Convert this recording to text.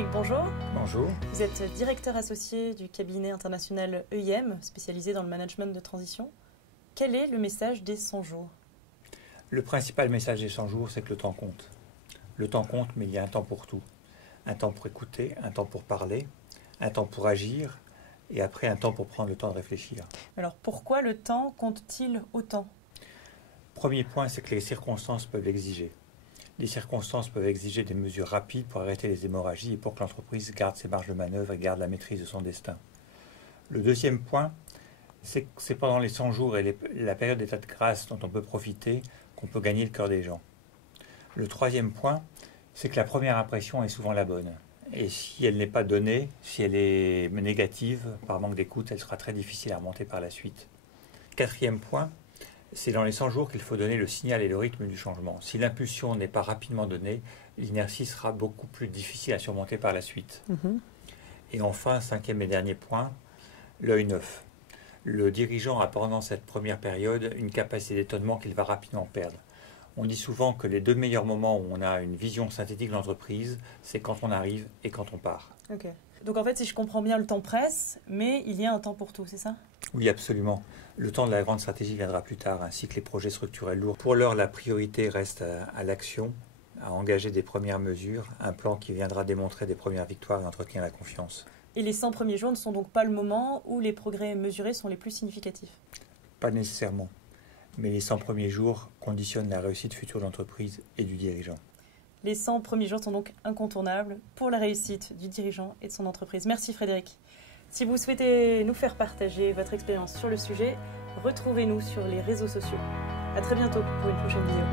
Frédéric, bonjour. Bonjour. Vous êtes directeur associé du cabinet international EIM, spécialisé dans le management de transition. Quel est le message des 100 jours? Le principal message des 100 jours, c'est que le temps compte. Le temps compte, mais il y a un temps pour tout. Un temps pour écouter, un temps pour parler, un temps pour agir, et après un temps pour prendre le temps de réfléchir. Alors pourquoi le temps compte-t-il autant? Premier point, c'est que les circonstances peuvent l'exiger. Les circonstances peuvent exiger des mesures rapides pour arrêter les hémorragies et pour que l'entreprise garde ses marges de manœuvre et garde la maîtrise de son destin. Le deuxième point, c'est que c'est pendant les 100 jours et la période d'état de grâce dont on peut profiter qu'on peut gagner le cœur des gens. Le troisième point, c'est que la première impression est souvent la bonne. Et si elle n'est pas donnée, si elle est négative, par manque d'écoute, elle sera très difficile à remonter par la suite. Quatrième point, c'est dans les 100 jours qu'il faut donner le signal et le rythme du changement. Si l'impulsion n'est pas rapidement donnée, l'inertie sera beaucoup plus difficile à surmonter par la suite. Et enfin, cinquième et dernier point, l'œil neuf. Le dirigeant a pendant cette première période une capacité d'étonnement qu'il va rapidement perdre. On dit souvent que les deux meilleurs moments où on a une vision synthétique de l'entreprise, c'est quand on arrive et quand on part. Ok. Donc en fait, si je comprends bien, le temps presse, mais il y a un temps pour tout, c'est ça? Oui, absolument. Le temps de la grande stratégie viendra plus tard, ainsi que les projets structurels lourds. Pour l'heure, la priorité reste à l'action, à engager des premières mesures, un plan qui viendra démontrer des premières victoires et entretenir la confiance. Et les 100 premiers jours ne sont donc pas le moment où les progrès mesurés sont les plus significatifs? Pas nécessairement, mais les 100 premiers jours conditionnent la réussite future de l'entreprise et du dirigeant. Les 100 premiers jours sont donc incontournables pour la réussite du dirigeant et de son entreprise. Merci Frédéric. Si vous souhaitez nous faire partager votre expérience sur le sujet, retrouvez-nous sur les réseaux sociaux. À très bientôt pour une prochaine vidéo.